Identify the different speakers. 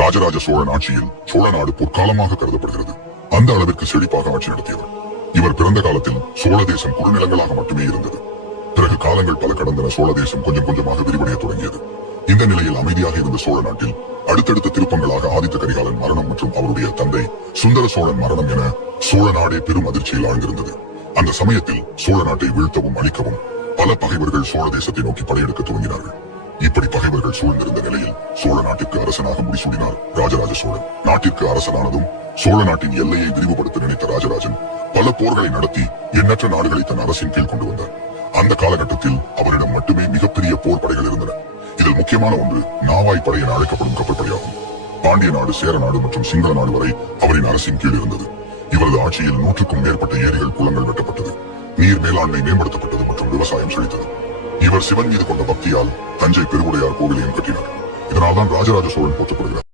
Speaker 1: ராஜராஜ சோழன் ஆட்சியில் சோழ நாடு பொற்காலமாக கருதப்படுகிறது. அந்த அளவிற்கு செழிப்பாக ஆட்சி நடத்தியவர். இவர் பிறந்த காலத்தில் சோழ தேசம் குறுநிலங்களாக மட்டுமே இருந்தது. பிறகு காலங்கள் பல கடந்தன சோழ தேசம் கொஞ்சம் கொஞ்சமாக விரிவடைய தொடங்கியது. இந்த நிலையில் அமைதியாக இருந்த சோழ நாட்டில் அடுத்தடுத்த திருப்பங்களாக ஆதித்த கரிகாலன் மரணம் மற்றும் அவருடைய தந்தை சுந்தர சோழன் மரணம் என சோழ நாடே பெரும் அதிர்ச்சியில் ஆழ்ந்திருந்தது. அந்த சமயத்தில் சோழ நாட்டை வீழ்த்தவும் அழிக்கவும் பல பகைவர்கள் சோழ தேசத்தை நோக்கி படையெடுக்க துவங்கினார்கள். இப்படி பகைவர்கள் சூழ்ந்திருந்த நிலையில் சோழ நாட்டிற்கு அரசனாக முடிசூடினார் ராஜராஜ சோழன். நாட்டிற்கு அரசனானதும் சோழ நாட்டின் எல்லையை விரிவுபடுத்த நினைத்த ராஜராஜன் பல போர்களை நடத்தி எண்ணற்ற நாடுகளை தன் அரசின் கீழ் கொண்டு வந்தார். அந்த காலகட்டத்தில் அவரிடம் மட்டுமே மிகப்பெரிய போர் படைகள் இருந்தன. இதில் முக்கியமான ஒன்று நாவாய் படை என அழைக்கப்படும் கப்பற்படையாகும் பாண்டிய நாடு சேர நாடு மற்றும் சிங்கள நாடு வரை அவரின் அரசின் கீழ் இருந்தது. இவரது ஆட்சியில் நூற்றுக்கும் மேற்பட்ட ஏரிகள் குளங்கள் வெட்டப்பட்டது. நீர் மேலாண்மை மேம்படுத்தப்பட்டது மற்றும் விவசாயம் செழித்தது. இவர் சிவன் மீது கொண்ட பக்தியால் தஞ்சை பெருவுடையார் கோவிலையும் கட்டினார் இதனால்தான் ராஜராஜ சோழன் போற்றப்படுகிறார்.